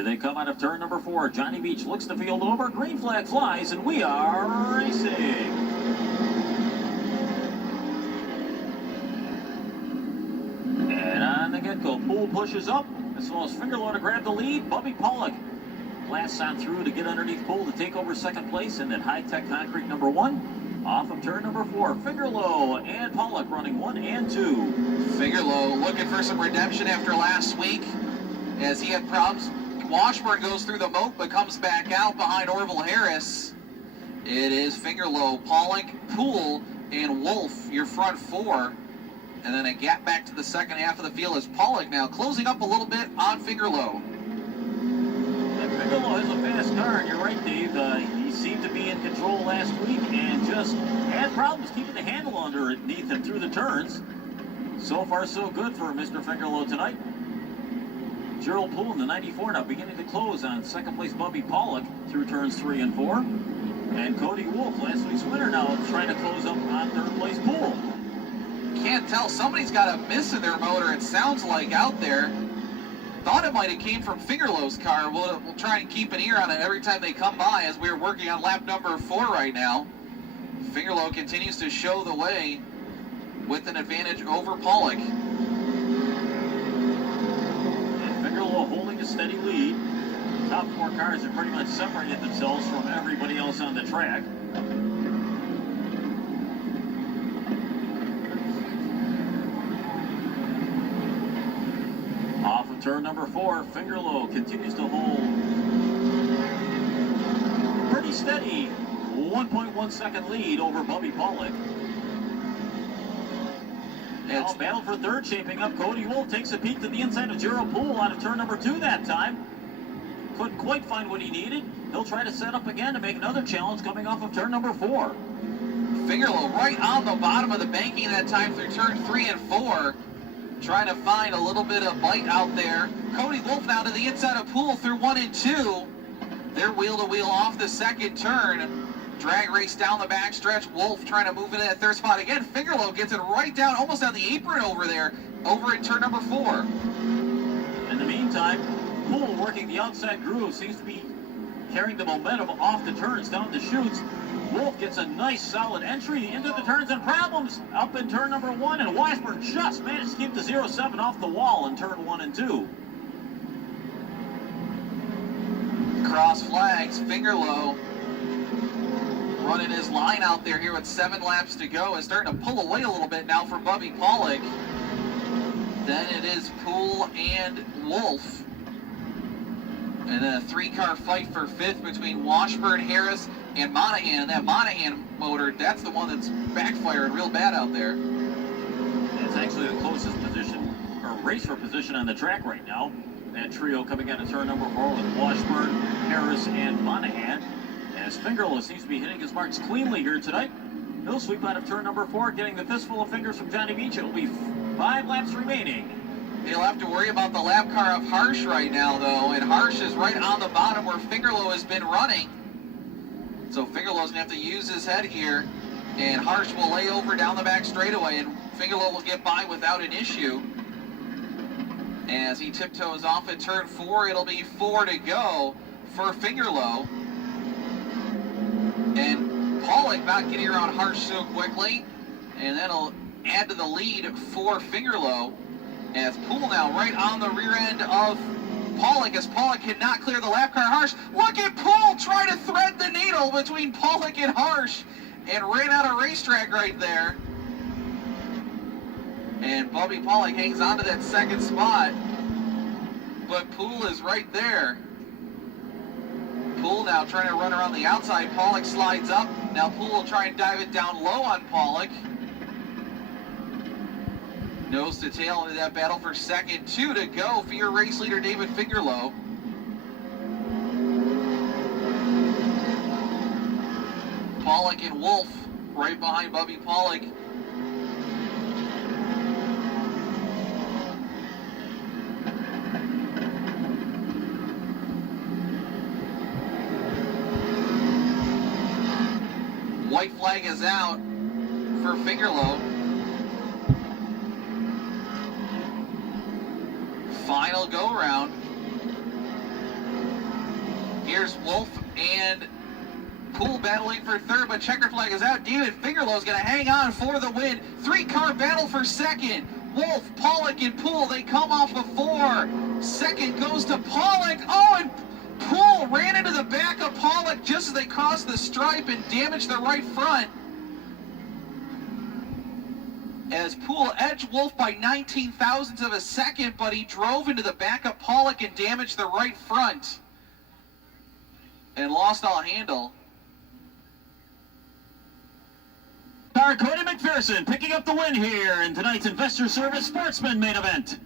Here they come out of turn number 4. Johnny Beach looks the field over. Green flag flies, and we are racing. And on the get-go, Poole pushes up, as well as Fingerlow to grab the lead. Bubby Pollock blasts on through to get underneath Poole to take over second place, and then high-tech concrete number 1. Off of turn number 4, Fingerlow and Pollock running 1 and 2. Fingerlow looking for some redemption after last week, as he had problems. Washburn goes through the moat but comes back out behind Orville Harris. It is Fingerlow, Pollock, Poole, and Wolf, your front 4. And then a gap back to the second half of the field as Pollock now closing up a little bit on Fingerlow. And Fingerlow has a fast car, and you're right, Dave. He seemed to be in control last week and just had problems keeping the handle underneath him through the turns. So far, so good for Mr. Fingerlow tonight. Gerald Poole in the 94 now beginning to close on second place Bubby Pollock through turns 3 and 4. And Cody Wolf, last week's winner, now trying to close up on third place Poole. Can't tell. Somebody's got a miss in their motor, it sounds like, out there. Thought it might have came from Fingerlow's car. We'll try and keep an ear on it every time they come by, as we're working on lap number 4 right now. Fingerlow continues to show the way with an advantage over Pollock. And Fingerlow holding a steady lead. Top 4 cars have pretty much separated themselves from everybody else on the track. Off of turn number 4, Fingerlow continues to hold pretty steady 1.1 second lead over Bubby Pollock. Now battle for third shaping up. Cody Wolf takes a peek to the inside of Gerald Poole out of turn number 2 that time. Couldn't quite find what he needed. He'll try to set up again to make another challenge coming off of turn number 4. Fingerlow right on the bottom of the banking that time through turn 3 and 4. Trying to find a little bit of bite out there. Cody Wolf now to the inside of Poole through 1 and 2. They're wheel to wheel off the second turn. Drag race down the backstretch. Wolf trying to move into that third spot again. Fingerlow gets it right down, almost on the apron over there, over in turn number 4. In the meantime, Poole working the outside groove, seems to be carrying the momentum off the turns down the chutes. Wolf gets a nice solid entry into the turns, and problems up in turn number 1, and Washburn just managed to keep the 0-7 off the wall in turn 1 and 2. Cross flags, Fingerlow running his line out there here with 7 laps to go, is starting to pull away a little bit now from Bubby Pollock. Then it is Poole and Wolf. And then a 3-car fight for 5th between Washburn, Harris, and Monahan. That Monahan motor, that's the one that's backfiring real bad out there. It's actually the closest position, or race for position on the track right now. That trio coming out of turn number 4 with Washburn, Harris, and Monahan. As Fingerlow seems to be hitting his marks cleanly here tonight. He'll sweep out of turn number 4, getting the fistful of fingers from Johnny Beach. It will be 5 laps remaining. He'll have to worry about the lap car of Harsh right now, though, and Harsh is right on the bottom where Fingerlow has been running. So Fingerlow's going to have to use his head here, and Harsh will lay over down the back straightaway, and Fingerlow will get by without an issue. As he tiptoes off at turn 4, it'll be 4 to go for Fingerlow. And Pollock not getting around Harsh so quickly, and that'll add to the lead for Fingerlow. As Poole now right on the rear end of Pollock, as Pollock cannot clear the lap car. Harsh, look at Poole try to thread the needle between Pollock and Harsh, and ran out of racetrack right there. And Bubby Pollock hangs on to that second spot, but Poole is right there. Poole now trying to run around the outside. Pollock slides up. Now Poole will try and dive it down low on Pollock. Nose to tail into that battle for second. 2 to go for your race leader, David Fingerlow. Pollock and Wolf right behind Bubby Pollock. White flag is out for Fingerlow. Final go round. Here's Wolf and Poole battling for third, but checkered flag is out. David Fingerlow is going to hang on for the win. 3-car battle for second. Wolf, Pollock, and Poole, they come off of 4. Second goes to Pollock. Oh, and Poole ran into the back of Pollock just as they crossed the stripe and damaged the right front. As Poole edged Wolf by 19 thousandths of a second, but he drove into the back of Pollock and damaged the right front and lost all handle. Cody McPherson picking up the win here in tonight's Investor Service Sportsman main event.